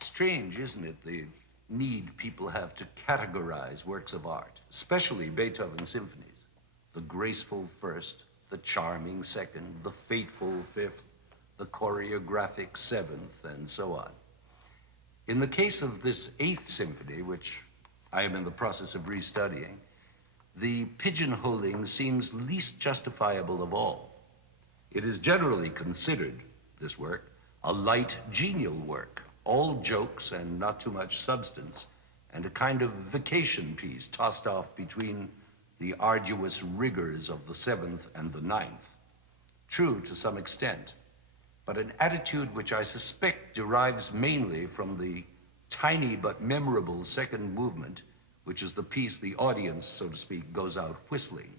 Strange, isn't it, the need people have to categorize works of art, especially Beethoven symphonies. The graceful first, the charming second, the fateful fifth, the choreographic seventh, and so on. In the case of this 8th Symphony, which I am in the process of restudying, the pigeonholing seems least justifiable of all. It is generally considered, this work, a light, genial work, all jokes and not too much substance, and a kind of vacation piece tossed off between the arduous rigors of the 7th and the 9th. True to some extent, but an attitude which I suspect derives mainly from the tiny but memorable second movement, which is the piece the audience, so to speak, goes out whistling.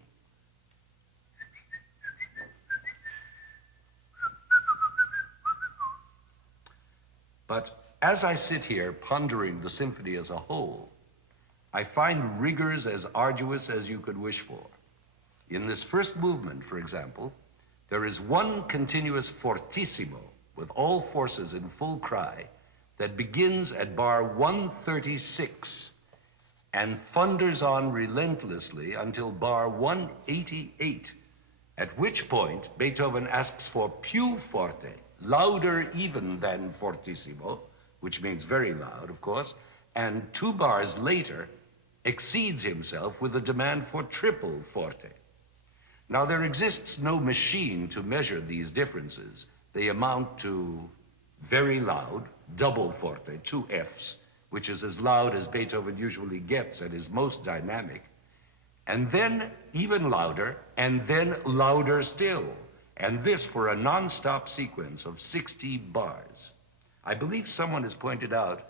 But as I sit here pondering the symphony as a whole, I find rigors as arduous as you could wish for. In this first movement, for example, there is one continuous fortissimo with all forces in full cry that begins at bar 136 and thunders on relentlessly until bar 188, at which point Beethoven asks for più forte, louder even than fortissimo, which means very loud, of course, and 2 bars later exceeds himself with a demand for triple forte. Now, there exists no machine to measure these differences. They amount to very loud, double forte, 2 Fs, which is as loud as Beethoven usually gets at his most dynamic, and then even louder, and then louder still, and this for a non-stop sequence of 60 bars. I believe someone has pointed out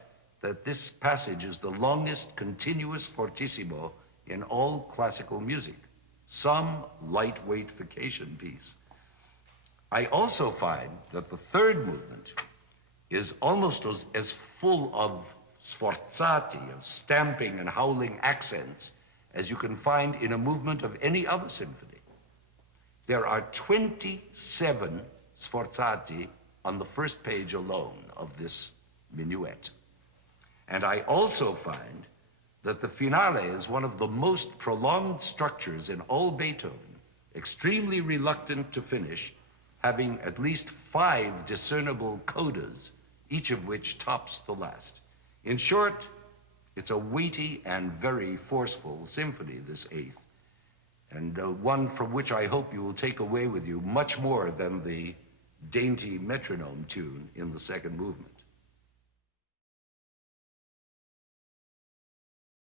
that this passage is the longest continuous fortissimo in all classical music. Some lightweight vacation piece. I also find that the third movement is almost as full of sforzati, of stamping and howling accents, as you can find in a movement of any other symphony. There are 27 sforzati on the first page alone of this minuet. And I also find that the finale is one of the most prolonged structures in all Beethoven, extremely reluctant to finish, having at least 5 discernible codas, each of which tops the last. In short, it's a weighty and very forceful symphony, this 8th, and one from which I hope you will take away with you much more than the dainty metronome tune in the second movement.